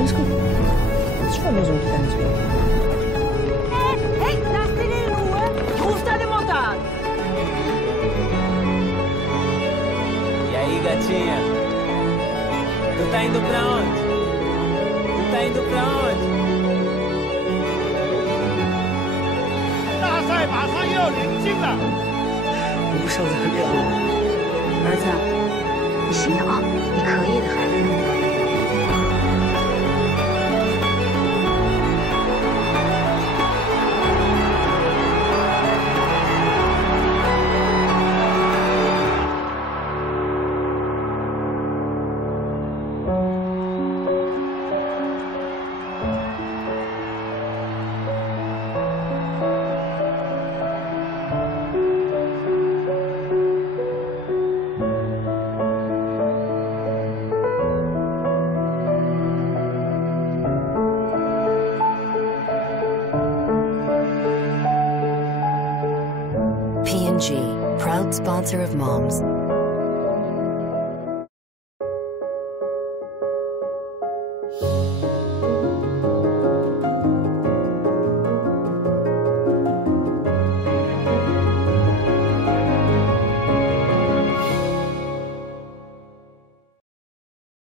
单车？从来没坐过单车。Ehi, lasci le due! Giusta di montare! E aí, gatinha? Tu tá indo pra onde? Tu tá indo pra onde? 大赛马上要临近了，我不想再练了。儿子，你行的啊，你可以的，孩子。 P&G, proud sponsor of moms.